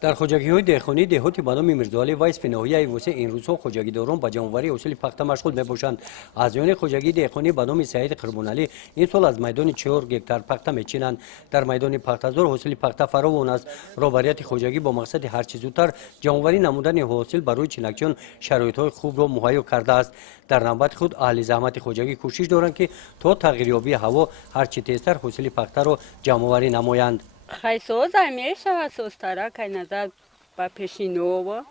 در خوجگی‌های دهخانی دهاتی به نام میرزاعلی وایس ناحیه وسه این روزها خوجگیداران به جمع‌آوری حاصل پخته مشغول میباشند. از میان خوجگی دهخانی به نام سعید قربانعلی این سال از میدان 4 گکتار پخته میچینند. در میدان پخته‌زار حاصل پخته فراوان است. رهبریت خوجگی با مقصد هر چه زودتر جمع‌آوری نمودن حاصل برای چینکچیان شرایط‌های خوب را مهیا کرده است. در نوبت خود اهل زحمت خوجگی کوشش دارند که تا تغییریابی هوا هر چه تیزتر حاصل پخته را جمع‌آوری نمایند. خیلی میشه سوستره که نظر با پیشینو و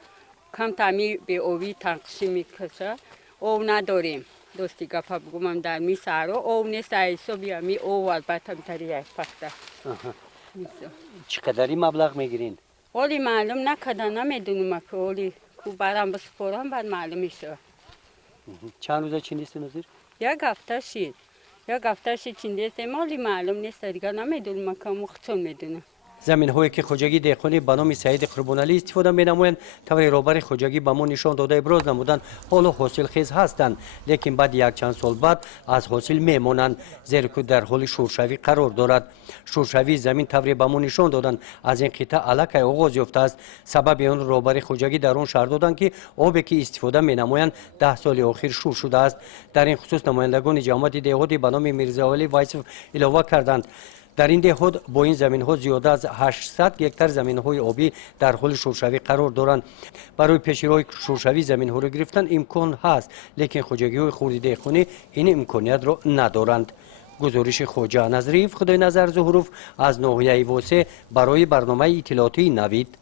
کم تعمیر به اوی تقسیم میکشه او نداریم دوستی گفت بگم در می سر او نیست ایسو بیامی او البته میتری یک پخته. چقدری مبلغ میگیرین؟ ولی معلوم نکرده نمیدونم که ولی برام بسپرم بعد معلوم میشه. چند روزه چینیست نظیر؟ یک هفته شید چینیست ولی معلوم نیست دیگه نمیدونم که مختصر میدونم. زمین هایی که خوجگی دهخانی به نام سعید قربانعلی استفاده می نمایند طور رهبر خوجگی به ما نشان داده ابراز نمودند حالا حاصل خیز هستند لیکن بعد یک چند سال بعد از حاصل میمانند زیرا که در حال شورشوی قرار دارد. شورشوی زمین طوری به ما نشان دادند از این قطعه الکی آغاز یافته است. سبب آن رهبر خوجگی در آن شهر دادند که آبی که استفاده می نمایند 10 سال اخیر شور شده است. در این خصوص نمایندگان جماعت دهاتی به نام میرزاعلی وایس اضافه کردند. در این دهات با این زمین ها زیاده از 800 گکتار زمین های آبی در حال شورشوی قرار دارند. برای پیشروی شورشوی زمین ها را گرفتن امکان هست لیکن خوجگی های خرد دهخانی این امکانیت را ندارند. گزارش خواجه نظریف خدای نظر ظهروف از ناحیه واسه برای برنامه اطلاعاتی نوید.